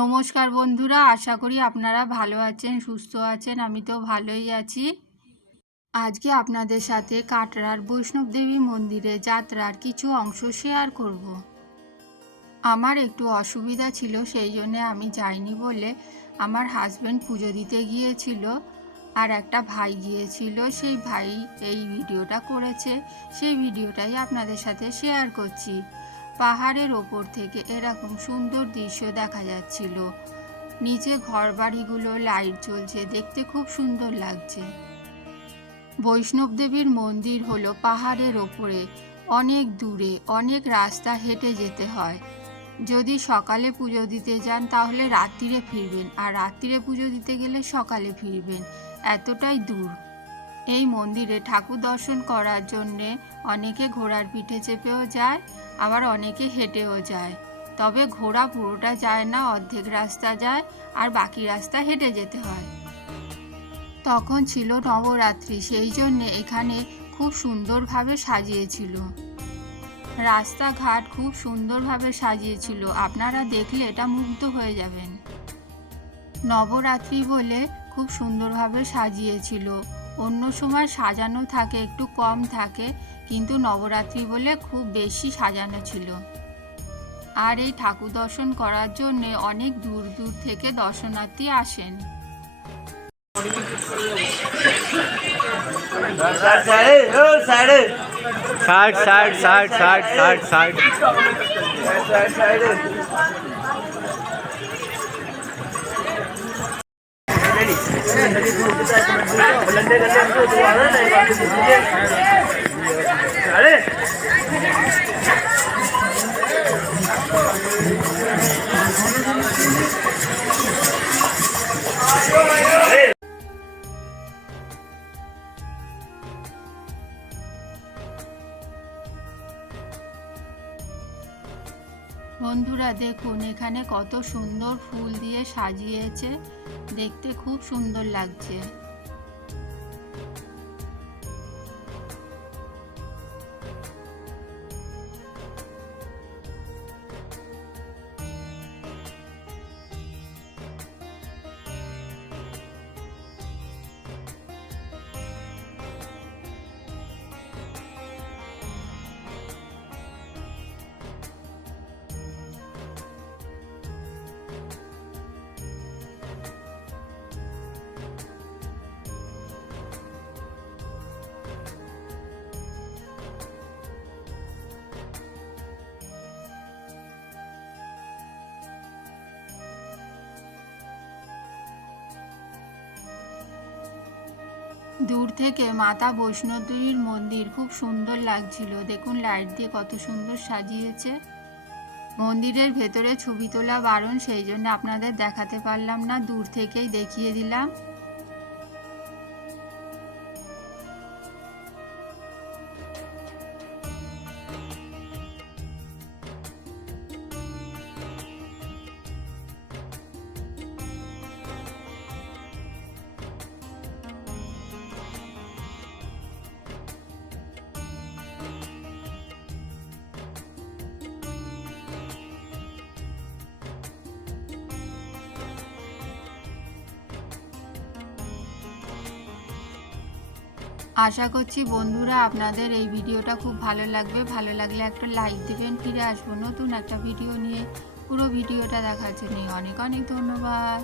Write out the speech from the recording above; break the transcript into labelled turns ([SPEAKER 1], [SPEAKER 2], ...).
[SPEAKER 1] নমস্কার বন্ধুরা, আশা করি আপনারা ভালো আছেন, সুস্থ আছেন, আমি তো ভালোই আছি। আজকে আপনাদের সাথে কাটরার বৈষ্ণব দেবী মন্দিরে যাত্রার কিছু অংশ শেয়ার করব। আমার একটু অসুবিধা ছিল, সেই জন্যে আমি যাইনি বলে আমার হাজব্যান্ড পুজো দিতে গিয়েছিল আর একটা ভাই গিয়েছিল, সেই ভাই এই ভিডিওটা করেছে, সেই ভিডিওটাই আপনাদের সাথে শেয়ার করছি। পাহাড়ের ওপর থেকে এরকম সুন্দর দৃশ্য দেখা যাচ্ছিল। নিচে ঘরবাড়িগুলো, লাইট জ্বলছে, দেখতে খুব সুন্দর লাগছে। বৈষ্ণব দেবীর মন্দির হলো পাহাড়ের ওপরে, অনেক দূরে, অনেক রাস্তা হেঁটে যেতে হয়। যদি সকালে পুজো দিতে যান, তাহলে রাত্রিরে ফিরবেন, আর রাত্রিরে পুজো দিতে গেলে সকালে ফিরবেন, এতটাই দূর। এই মন্দিরে ঠাকুর দর্শন করার জন্যে অনেকে ঘোড়ার পিঠে চেপেও যায়, আবার অনেকে হেঁটেও যায়। তবে ঘোড়া পুরোটা যায় না, অর্ধেক রাস্তা যায়, আর বাকি রাস্তা হেঁটে যেতে হয়। তখন ছিল নবরাত্রি, সেই জন্যে এখানে খুব সুন্দরভাবে সাজিয়েছিল। রাস্তাঘাট খুব সুন্দরভাবে সাজিয়েছিল। আপনারা দেখলে এটা মুগ্ধ হয়ে যাবেন। নবরাত্রি বলে খুব সুন্দরভাবে সাজিয়েছিল। অন্য সময় সাজানো থাকে, একটু কম থাকে, কিন্তু নবরাত্রি বলে খুব বেশি সাজানো ছিল। আর এই ঠাকুর দর্শন করার জন্যে অনেক দূর দূর থেকে দর্শনার্থী আসেন।
[SPEAKER 2] ষাট ষাট ষাট ষাট ষাট ষাট
[SPEAKER 1] বন্ধুরা দেখুন এখানে কত সুন্দর ফুল দিয়ে সাজিয়েছে। দেখতে খুব সুন্দর লাগছে। দূর থেকে মাতা বৈষ্ণবদেবীর মন্দির। খুব সুন্দর লাগছিল। দেখুন লাইট দিয়ে কত সুন্দর সাজিয়েছে। মন্দিরের ভেতরে ছবি তোলা বারণ, সেই জন্য আপনাদের দেখাতে পারলাম না, দূর থেকেই দেখিয়ে দিলাম। আশা করছি বন্ধুরা আপনাদের এই ভিডিওটা খুব ভালো লাগবে। ভালো লাগলে একটা লাইক দেবেন, ফিরে আসব নতুন একটা ভিডিও নিয়ে। পুরো ভিডিওটা দেখার জন্য অনেক অনেক ধন্যবাদ।